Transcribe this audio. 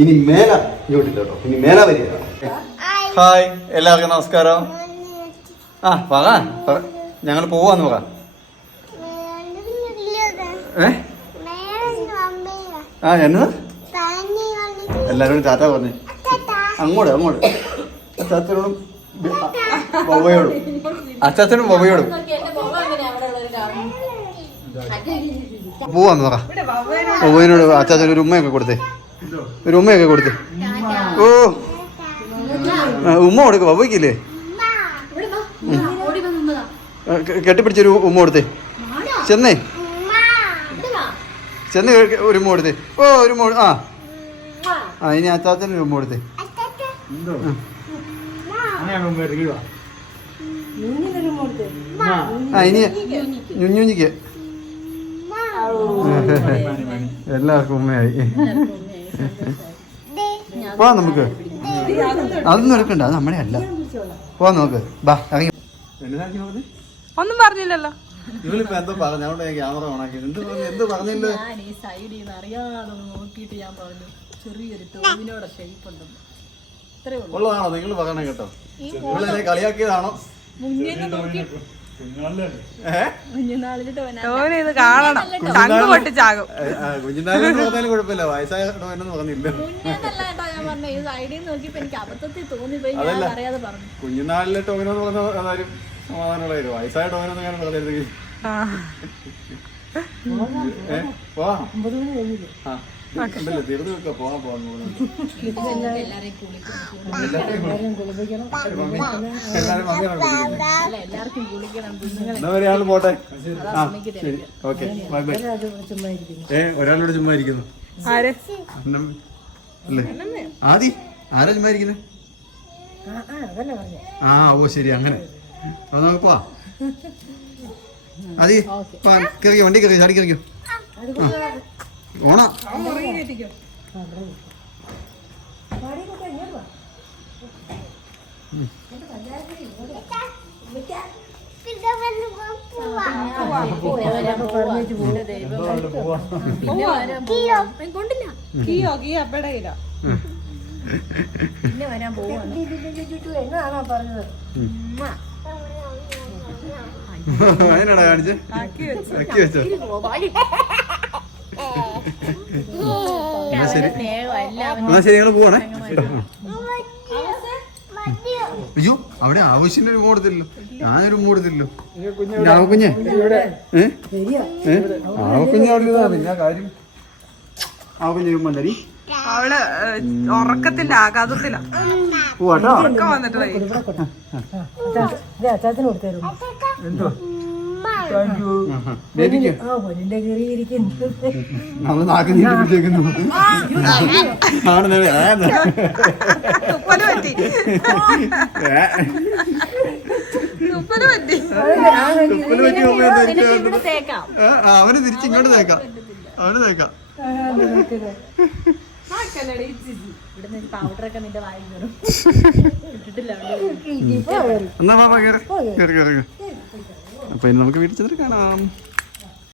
ഇനി മേല ഇങ്ങോട്ടില്ല കേട്ടോ. ഇനി മേല വരിക. ഹായ് എല്ലാവർക്കും നമസ്കാരം. ആ പറ ഞങ്ങൾ പോവാന്ന് പറ ആ എന്നത്? എല്ലാവരും ചാത്ത പറഞ്ഞു. അങ്ങോട്ട് അങ്ങോട്ട്. അച്ചാച്ചനോടും ബി- അ- ബൊബയോടും അച്ചാച്ചനും ബൊബയോടും പോവാന്ന് പറ ബൊബോയിനോട് അച്ചാച്ചനൊരു ഉമ്മയൊക്കെ കൊടുത്തേ. ഒരു ഉമ്മയൊക്കെ കൊടുത്തു. ഓ. ഉമ്മ കൊടുക്ക കെ- കെട്ടിപ്പിടിച്ചൊരു ഉമ്മ കൊടുത്തേ. ചെന്നേ. ചെന്ന് ഒരു ഉമ്മ കൊടുത്തേ. ഓ ഒരു ഉമ്മ ആ. ആ ഇനി അച്ചാച്ചന് ഒരു ഉമ്മ കൊടുത്തേ. ആ. ഇനി ഞുഞ്ഞുഞ്ഞിക്ക് എല്ലാവർക്കും ഉമ്മയായി. പോവാം നമുക്ക്. അതൊന്നും എടുക്കണ്ട അത് നമ്മുടെ അല്ല. പോവാം നമുക്ക്. ബാ ഇറങ്ങി. ഒന്നും പറഞ്ഞില്ലല്ലോ. ഇവളിപ്പോ എന്തോ പറഞ്ഞു അവിടെ ക്യാമറ ഓണാക്കി എന്ത് പറഞ്ഞു എന്ത് പറഞ്ഞില്ലേ? ഞാൻ ഈ സൈഡിൽ നിന്ന് അറിയാതെ നോക്കിയിട്ട് ഞാൻ പറഞ്ഞു ചെറിയൊരു ടോമിനോടെ ഷേപ്പ് ഉണ്ടെന്ന്. ഉള്ളതാണോ? നിങ്ങൾ പറയണേ കേട്ടോ. കളിയാക്കിയതാണോ? നോക്കി ഓന് ഇത് കാണണം. ചങ്ക് പൊട്ടിച്ചാകും. കുഞ്ഞിനാലെന്ന് പറഞ്ഞാലും കുഴപ്പമില്ല. വയസ്സായ എന്ന് പറഞ്ഞില്ല. മുന്നേന്നല്ല കേട്ടോ ഞാൻ പറഞ്ഞു. ഈ സൈഡിൽ നിന്ന് നോക്കിയപ്പോ എനിക്ക് അബദ്ധത്തിൽ തോന്നിപ്പോയി ഞാൻ അറിയാതെ പറഞ്ഞു. കുഞ്ഞിനാളിലെ ടോമിനോ എന്ന് പറഞ്ഞ അതാരും സമാധാനമുള്ള കാര്യം വയസ്സായ ടോമിനോ എന്ന് ഞാൻ പറഞ്ഞിരുന്നെങ്കിൽ. ഏ? പോവാ. ആ ഒരാൾ പോട്ടെ. ആ ശരി. Okay bye bye. ഏ ഒരാളോട് ചുമ്മാ ഇരിക്കുന്നു. ആര്? അന്നം- അല്ലേ? ആദി ആരാ ചുമ്മാ ഇരിക്കുന്നത് ആ ഓ ശരി അങ്ങനെ. അപ്പൊ നമുക്ക് പോവാ. ആദി കേറിക്കോ വണ്ടി കറിയോ ചാടി കയറിക്കോ ഓണ. കൊണ്ടില്ല കീയോ കീ അപ്പയുടെ കയ്യിലാ പിന്നെ വരാൻ പോവാണ് അതിനാടാ കാണിച്ചേ? ആക്കി വെച്ചോ. അക്കി വെച്ചോ? എന്നാ ശരി. എന്നാ ശരി പോവാണേ. അയ്യോ അവിടെ ആവശ്യത്തിന് ഒരു കൊടുത്തില്ലല്ലോ ഞാനൊരു കൊടുത്തില്ലല്ലോ ആവ കുഞ്ഞെ ആവ ഇരുന്നാ പിന്നെ കാര്യം? ആവക്കുഞ്ഞെ ഉമ്മണ്ടരി അവൾ ഏഹ്, ഉറക്കത്തിന്റെ ആഘാതത്തിലാ. പോവാട്ടോ ഉറക്കം വന്നിട്ട് നമ്മൾ നാക്ക് നീട്ടി പിടിച്ചേക്കുന്നു. ആണെന്ന് തുപ്പൽ പറ്റി. തുപ്പൽ പറ്റി. തുപ്പൽ പറ്റി പോകുമ്പോ എന്താ എനിക്ക് വേണ്ടത്? ഇവിടെ തേക്കാം. ആ, ആ, അവന് തിരിച്ച് ഇങ്ങോട്ട് തേക്കാം. അവന് തേക്കാം. എന്നാ പാപ്പ കേറി കേറി കേറി. അപ്പൊ ഇനി നമുക്ക് വീട്ടിൽ ചെന്നിട്ട് കാണാം.